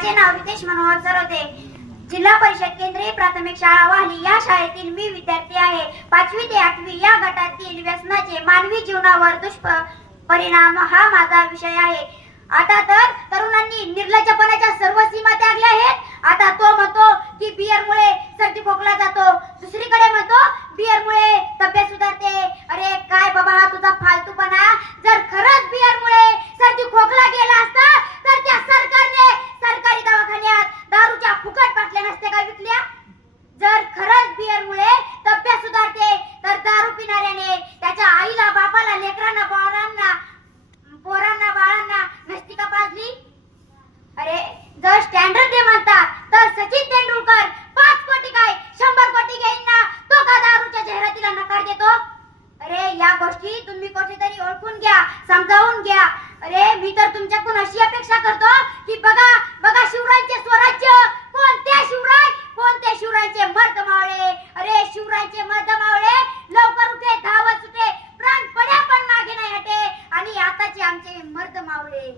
माझे नाव रितेश मनोहर सरोदे, जिल्हा परिषद केंद्रीय प्राथमिक शाळा वाहली या शाळेतील मी विद्यार्थी आहे. 5वी ते 8वी या गटातील व्यसनाचे मानवी जीवनावर दुष्परिणाम हा माझा विषय आहे. आता तर तरुणांनी निर्लज्जपणाच्या सर्व सीमा त्यागल्या आहेत. आता तो म्हणतो की बिअरमुळे सर्दी खोकला जातो, दुसरीकडे म्हणतो बिअरमुळे तब्येत सुधारते. अरे काय बाबा हा तुझा फालतूपणा. जर खरंच बिअरमुळे सर्दी खोकला गेला असता तर त्या सरकारने सरकारी दवाखान्यात दारूच्या फुकट बाटल्या नसते का विकल्या. जर खरंच बिअरमुळे तब्येत सुधारते तर दारू पिणाऱ्याने त्याच्या आईला, बापाला, लेकरांना, पोरांना, बाळांना नसती का पाजली. अरे जर स्टँडर्ड डे म्हणतात तर सचिन तेंडुलकर 5 कोटी काय 100 कोटी घेईन ना, तो का दारूच्या जाहिरातीला नकार देतो. अरे या गोष्टी तुम्ही कुठेतरी ओळखून घ्या, समजावून घ्या. अरे मी तर तुमच्याकडून अशी अपेक्षा करतो की बघा बघा शिवरायांचे स्वराज्य, कोणते शिवरायांचे मर्द मावळे. अरे शिवरायांचे मर्द मावळे लवकर उठे, धावत सुटे, प्राण पड्या पण मागे नाही हटे. आणि आताचे आमचे मर्द मावळे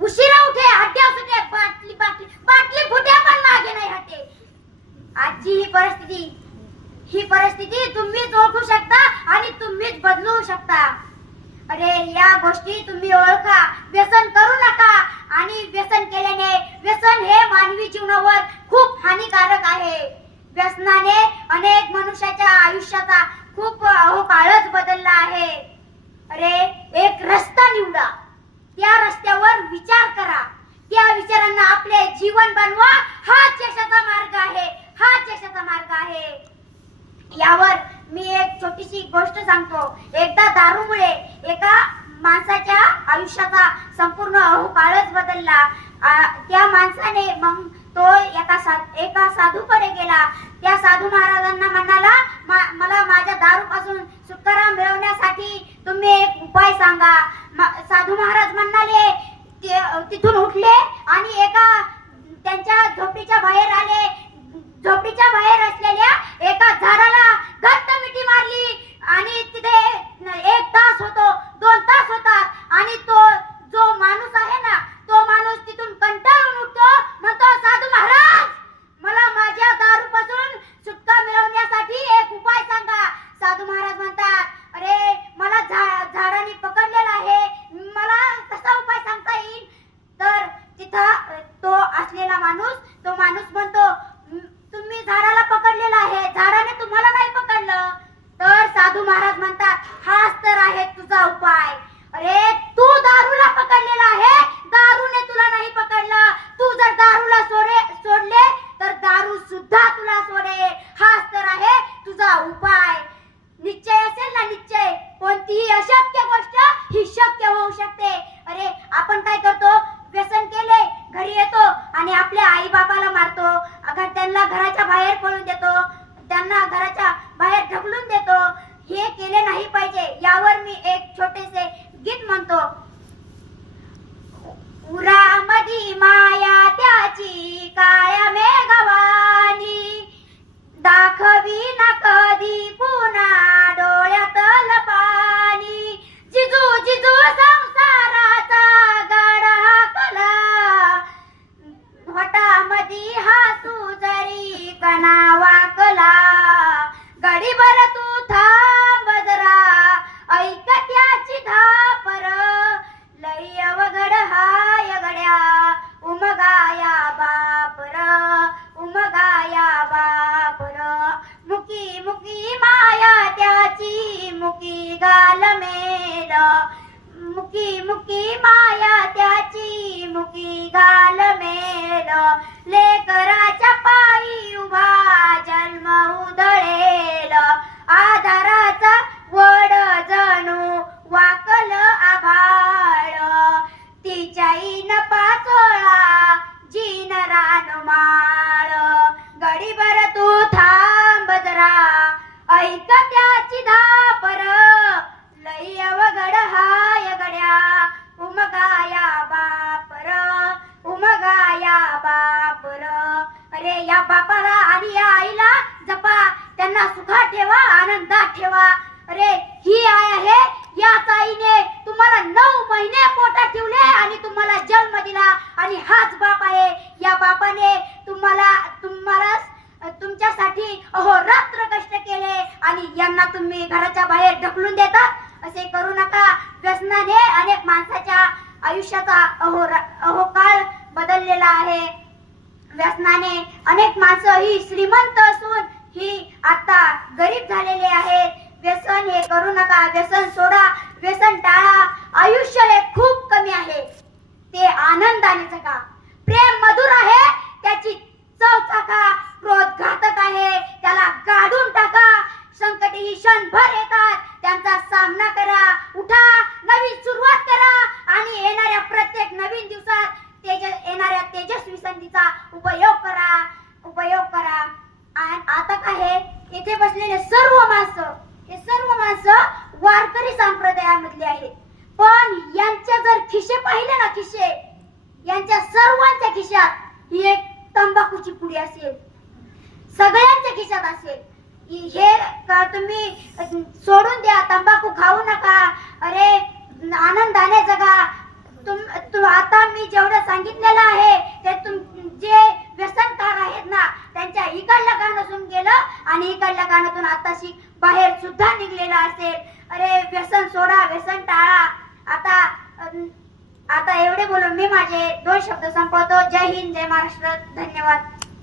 उशिरा उठे, हड्ड्या सुटे, बाटली फुट्या पण मागे नाही हटे. आजची ही परिस्थिती तुम्हीच ओळखू शकता आणि तुम्हीच बदलू शकता. अरे या गोष्टी तुम्ही ओळखा, व्यसन करू नका. आणि व्यसन केल्याने, व्यसन हे मानवी जीवनावर खूप हानिकारक आहे. व्यसनाने अनेक मनुष्याच्या आयुष्याचा खूप काळच बदलला आहे. अरे एक रस्ता निवडा, त्या रस्त्यावर विचार करा, त्या विचारांना आपले जीवन बनवा. हाच यशाचा मार्ग आहे, हाच यशाचा मार्ग आहे. यावर मी एक छोटीशी गोष्ट सांगतो. एकदा दारूमुळे एका माणसाच्या आयुष्याचा संपूर्ण काळच बदलला. त्या माणसाने मग तो एका साधूकडे गेला. त्या साधू महाराजांना म्हणाला, मला माझ्या दारूपासून सुटका मिळवण्यासाठी तुम्ही एक उपाय सांगा. साधू महाराज म्हणाले, तिथून उठले आणि त्यांच्या झोपडीच्या बाहेर आले. झोपडीच्या बाहेर असलेल्या एका झाडाला घट्ट मिठी मारली आणि तिथे 1 तास होतो, 2 तास होतात. आणि तो जो माणूस आहे ना, तो माणूस तिथून कंटाळून उठतो, म्हणतो साधू महाराज मला माझ्या दारूपासून सुटका मिळवण्यासाठी एक उपाय सांगा. साधू महाराज म्हणतात, अरे मला झाडाने पकडलेला आहे, मला कसा उपाय सांगता येईल. तर तिथं तो असलेला तो माणूस म्हणतो, तुम्ही झाडाला पकडलेला आहे, झाडाने तुम्हाला नाही पकडलं. तर साधू महाराज म्हणतात, हाच तर आहे तुझा उपाय. अरे तू दारूला पकडलेला आहे, दारूने तुला नाही पकडलं. तू जर दारूला सोडले तर दारू सुद्धा तुला सोडेल. हाच तर आहे तुझा उपाय. निश्चय असेल ना, निश्चय. कोणतीही अशक्य गोष्ट ही शक्य होऊ शकते. अरे आपण काय करतो, व्यसन केले, घरी येतो आणि आपल्या आई बापाला मारतो, त्यांना घराच्या बाहेर पळून देतो, त्यांना घराच्या बाहेर ढकलून देतो. हे केले नाही पाहिजे. यावर मी एक छोटेसे गीत म्हणतो. उरामधी माया त्याची काळ्या मेघवानी, दाखवी न कधी पुन्हा डोळ्यातल पाणी. जिजू जिजू संसाराचा गाडा हाकला, वटामधी हासू जरी कणा वाकला. गडीभर तू थांब जरा, ऐक त्याची धापर, लय अवघड हाय गड्या, उमगाया बापर, उमगाया बापर. मुकी मुकी माया त्याची, मुकी गाल मेल, मुकी मुकी माया त्याची, मुकी गाल मेल. लेकराच्या पायी उभा जन्म उधळेल, आधाराचा वड जणू वाकल आभाळ. तिच्या इन पाचोळा जीन रानमाळ. गडीभर तू थांब जरा, ऐक त्याची धापर, लय अवघड हाय गड्या, उमगाया बापर, उमगाया बापर. अरे या बापाला आणि या आईला जपा, त्यांना सुखात ठेवा, आनंदात ठेवा. अरे ही आई आहे, याच आईने तुम्हाला 9 महिने पोटात ठेवले आणि तुम्हाला जन्म दिला. आणि हाच बाप आहे, या बनलेला आहे. व्यसनाने अनेक माणसं ही श्रीमंत असून ही आता गरीब झालेले आहेत. व्यसन हे करू नका, व्यसन सोडा, व्यसन टाळा. आयुष्य हे खूप कमी आहे, ते आनंदाने जगा. प्रेम मधुर आहे, त्याची चव चाखा. क्रोध घातक आहे, त्याला गाडून टाका. संकटे ही क्षणभर येतात, त्यांचा सामना करा. उठा, नवीन सुरुवात करा आणि येणाऱ्या प्रत्येक नवीन दिवसात येणाऱ्या तेजस्वी संधीचा उपयोग करा. आणि आता काय आहे, इथे बसलेले सर्व माणसं, हे सर्व माणसं वारकरी संप्रदायामधले आहेत. पण यांच्या जर खिशे पाहिले ना, खिशे, यांच्या सर्वांच्या खिशात ही एक तंबाखूची पुडी असेल, सगळ्यांच्या खिशात असेल. हे तुम्ही सोडून द्या, तंबाखू खाऊ नका. अरे आनंदाने जगा. आता मी जेवढं सांगितलेलं आहे ते जे व्यसनकार आहेत ना, त्यांच्या इकडल्या कानातून गेलं आणि इकडल्या कानातून आताशी बाहेर सुद्धा निघलेलं असेल. अरे व्यसन सोडा, व्यसन टाळा. आता एवढे बोलून मी माझे 2 शब्द संपवतो. जय हिंद, जय महाराष्ट्र. धन्यवाद.